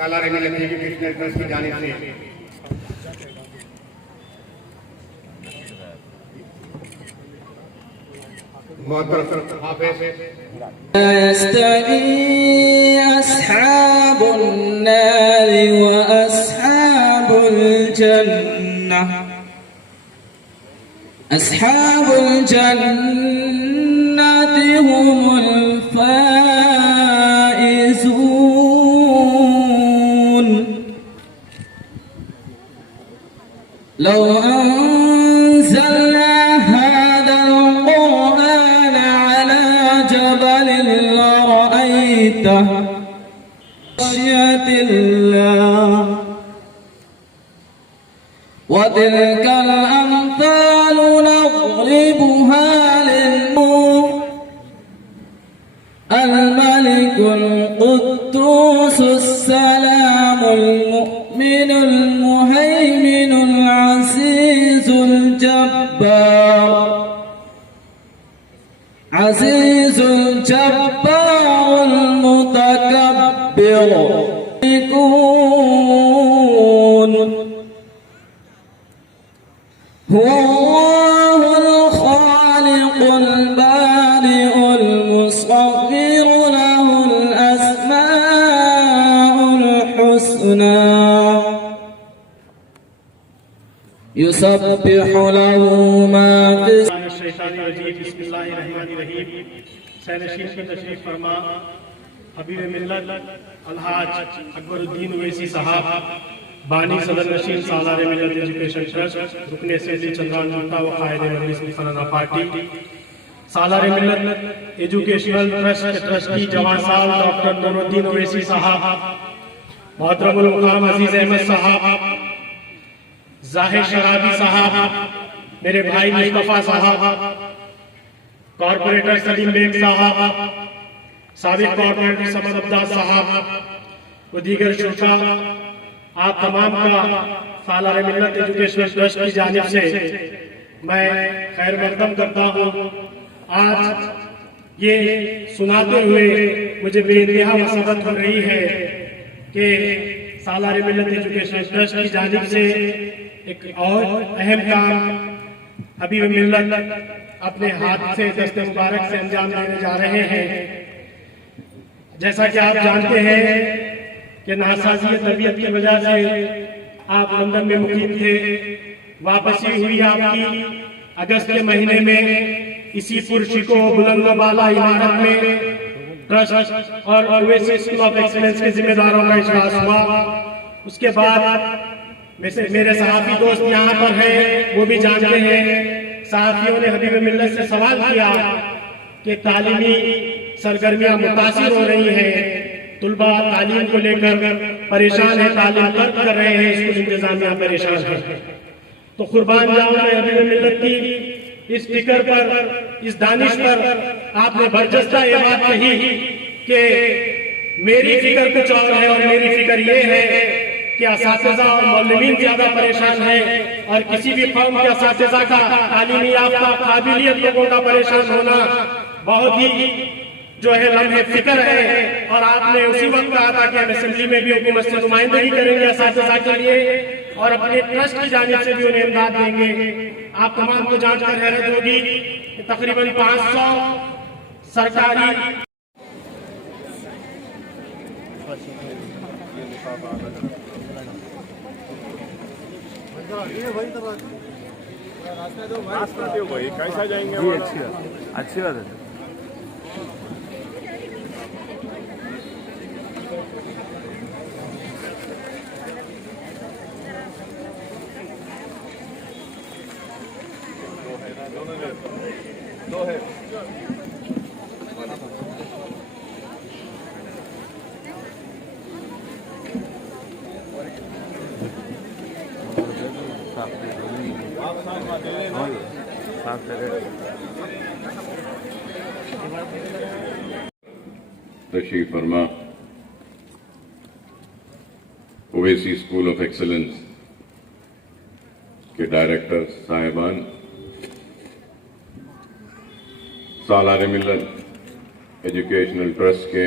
سالار ملت educational trust کی جانب سے محترم حافظ يستوي أصحاب النار وأصحاب الجنة أصحاب الجنة هم الفائزون لو أنزلنا هذا القرآن على جبل لرأيته خشية الله وتلك الأمثال نضربها للناس الملك القدوس السلام المؤمن المهيمن العزيز الجبار عزيز الجبار المتكبر يكون هو الله الخالق البارئ المصور له الأسماء الحسنى يسبح له ما في الشیطان الرجیم بسم اللہ الرحمن الرحیم سینشین کی تشریف فرما حبیب ملت الحاج اکبر الدین اویسی صاحب بانی صدر نشین سالار ملت ایجوکیشن ٹرسٹ رکن اسمبلی چندران جوتا و قائد مجلس مسلمانہ پارٹی سالار ملت ایجوکیشنل ٹرسٹ ٹرسٹی جوان سال ڈاکٹر نور الدین اویسی صاحب محترم المقام عزیز احمد صاحب ظاہر شرابی صاحب میرے بھائی مصطفیٰ صاحب کارپوریٹر سلیم بیگ صاحب سابق کارپوریٹر سمد عبدال صاحب و دیگر شرکا آپ تمام کا سالار ملت ایجوکیشنل ٹرسٹ کی جانب سے میں خیر مقدم کرتا ہوں۔ آج یہ سناتے ہوئے مجھے بے انتہا مسرت ہو رہی ہے کہ سالار ملت ایجوکیشنل ٹرسٹ کی جانب سے ایک اور اہم کام حبیب ملت اپنے ہاتھ سے دست مبارک سے انجام دینے جا رہے ہیں۔ جیسا کہ آپ جانتے ہیں کہ ناسازی طبیعت کی وجہ سے آپ لندن میں مقیم تھے، واپسی ہوئی آپ کی اگست کے مہینے میں اسی پرشکو بلند و بالا عمارت میں ٹرسٹ اور اویسی اسکول آف ایکسلنس کے ذمہ داروں کا اجلاس ہوا۔ اس کے بعد میرے صحافی دوست یہاں پر ہیں، وہ بھی جانتے ہیں، صحافیوں نے حبیب ملت سے سوال کیا کہ تعلیمی سرگرمیاں متاثر ہو رہی ہیں، طلباء تعلیم کو لے کر پریشان ہیں، تعلیم ترک کر رہے ہیں، اسکول انتظامیہ پریشان ہے۔ تو قربان جاؤں میں حبیب ملت کی اس فکر پر، اس دانش پر آپ نے برجستہ یہ بات کہی کہ میری فکر کچھ اور ہے اور میری فکر یہ ہے کہ اساتذہ اور معلمین زیادہ پریشان ہیں اور کسی بھی قوم کے اساتذہ کا تعلیمی یافتہ قابلیت لوگوں کا پریشان ہونا بہت ہی جو ہے لمحے فکر ہے۔ اور آپ نے اسی وقت کہا تھا کہ ہم اسمبلی میں بھی حکومت سے نمائندگی کریں گے اساتذہ کے لیے اور اپنے ٹرسٹ کی جانب سے بھی انہیں امداد دیں گے۔ آپ تمام کو جان کر حیرت ہوگی کہ تقریباً 500 سرکاری کیسا جائیں گے؟ اچھی بات ہے۔ دو ہے تشریف فرما اویسی اسکول آف ایکسلنس کے ڈائریکٹر صاحبان، سالار ملت ایجوکیشنل ٹرسٹ کے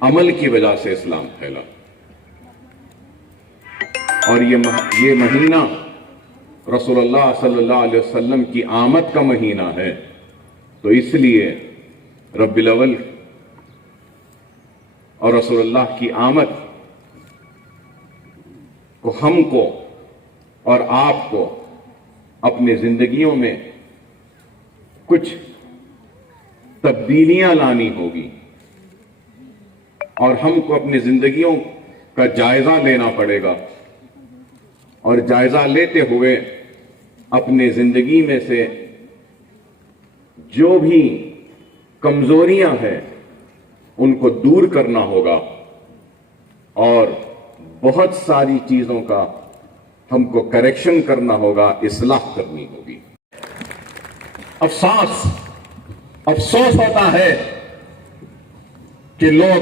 عمل کی وجہ سے اسلام پھیلا. اور یہ مہینہ رسول اللہ صلی اللہ علیہ وسلم کی آمد کا مہینہ ہے، تو اس لیے ربیع الاول اور رسول اللہ کی آمد کو ہم کو اور آپ کو اپنی زندگیوں میں کچھ تبدیلیاں لانی ہوگی، اور ہم کو اپنی زندگیوں کا جائزہ لینا پڑے گا، اور جائزہ لیتے ہوئے اپنے زندگی میں سے جو بھی کمزوریاں ہیں ان کو دور کرنا ہوگا، اور بہت ساری چیزوں کا ہم کو کریکشن کرنا ہوگا، اصلاح کرنی ہوگی. افسوس ہوتا ہے کہ لوگ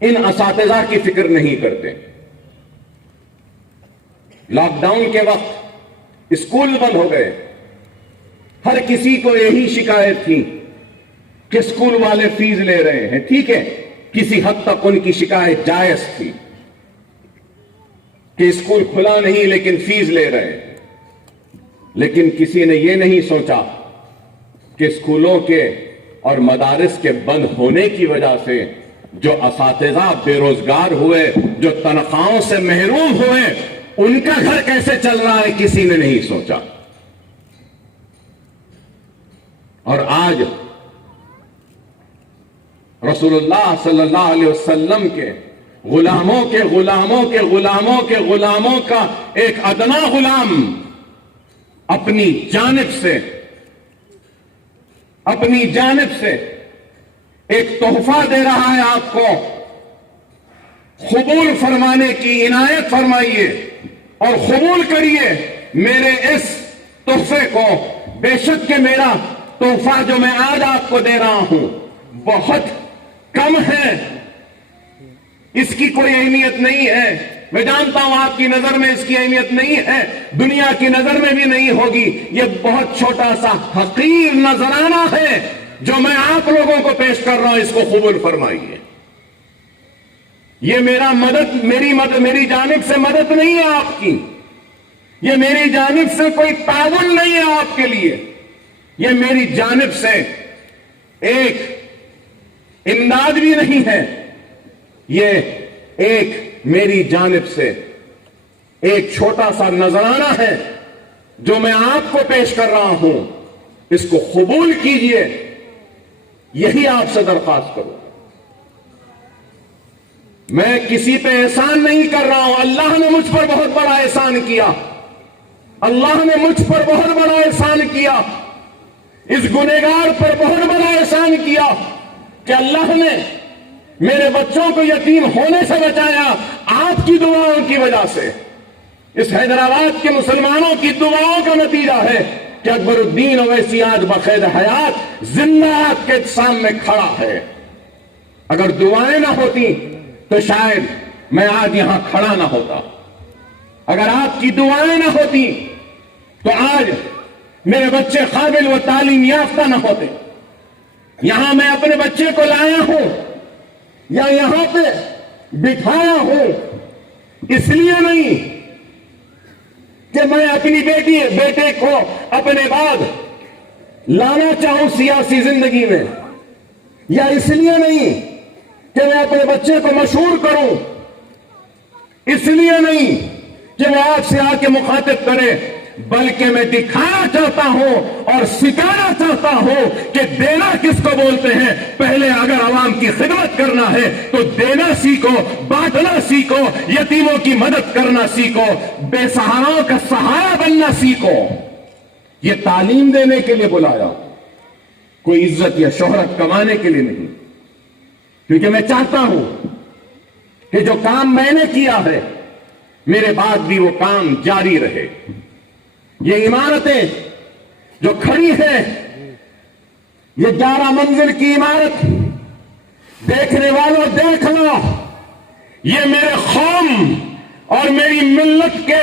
ان اساتذہ کی فکر نہیں کرتے. لاک ڈاؤن کے وقت اسکول بند ہو گئے، ہر کسی کو یہی شکایت تھی کہ اسکول والے فیس لے رہے ہیں. ٹھیک ہے، کسی حد تک ان کی شکایت جائز تھی کہ اسکول کھلا نہیں لیکن فیس لے رہے ہیں، لیکن کسی نے یہ نہیں سوچا کہ اسکولوں کے اور مدارس کے بند ہونے کی وجہ سے جو اساتذہ بے روزگار ہوئے، جو تنخواہوں سے محروم ہوئے، ان کا گھر کیسے چل رہا ہے، کسی نے نہیں سوچا. اور آج رسول اللہ صلی اللہ علیہ وسلم کے غلاموں کے غلاموں کے غلاموں کے غلاموں کا ایک ادنا غلام اپنی جانب سے ایک تحفہ دے رہا ہے آپ کو. قبول فرمانے کی عنایت فرمائیے اور قبول کریے میرے اس تحفے کو. بے شک کہ میرا تحفہ جو میں آج آپ کو دے رہا ہوں بہت کم ہے، اس کی کوئی اہمیت نہیں ہے. میں جانتا ہوں آپ کی نظر میں اس کی اہمیت نہیں ہے، دنیا کی نظر میں بھی نہیں ہوگی. یہ بہت چھوٹا سا حقیر نذرانہ ہے جو میں آپ لوگوں کو پیش کر رہا ہوں، اس کو قبول فرمائیے. یہ میری جانب سے مدد نہیں ہے آپ کی، یہ میری جانب سے کوئی تعاون نہیں ہے آپ کے لیے، یہ میری جانب سے ایک امداد بھی نہیں ہے، یہ ایک میری جانب سے ایک چھوٹا سا نذرانہ ہے جو میں آپ کو پیش کر رہا ہوں. اس کو قبول کیجئے، یہی آپ سے درخواست کروں. میں کسی پہ احسان نہیں کر رہا ہوں، اللہ نے مجھ پر بہت بڑا احسان کیا، اللہ نے مجھ پر بہت بڑا احسان کیا، اس گنہگار پر بہت بڑا احسان کیا کہ اللہ نے میرے بچوں کو یتیم ہونے سے بچایا آپ کی دعاؤں کی وجہ سے. اس حیدرآباد کے مسلمانوں کی دعاؤں کا نتیجہ ہے کہ اکبر الدین اویسی آج بقید حیات زندہ آپ کے سامنے کھڑا ہے. اگر دعائیں نہ ہوتی تو شاید میں آج یہاں کھڑا نہ ہوتا، اگر آپ کی دعائیں نہ ہوتی تو آج میرے بچے قابل و تعلیم یافتہ نہ ہوتے. یہاں میں اپنے بچے کو لایا ہوں یا یہاں پہ بٹھایا ہوں اس لیے نہیں کہ میں اپنی بیٹے کو اپنے بعد لانا چاہوں سیاسی زندگی میں، یا اس لیے نہیں کہ میں اپنے بچے کو مشہور کروں، اس لیے نہیں کہ میں آپ سے آ کے مخاطب کرے، بلکہ میں دکھانا چاہتا ہوں اور سکھانا چاہتا ہوں کہ دینا کس کو بولتے ہیں. پہلے اگر عوام کی خدمت کرنا ہے تو دینا سیکھو، بانٹنا سیکھو، یتیموں کی مدد کرنا سیکھو، بے سہاراؤں کا سہارا بننا سیکھو. یہ تعلیم دینے کے لیے بلایا، کوئی عزت یا شہرت کمانے کے لیے نہیں. کیونکہ میں چاہتا ہوں کہ جو کام میں نے کیا ہے میرے بعد بھی وہ کام جاری رہے. یہ عمارتیں جو کھڑی ہیں، یہ 11 منزل کی عمارت، دیکھنے والوں دیکھ لو، یہ میرے قوم اور میری ملت کے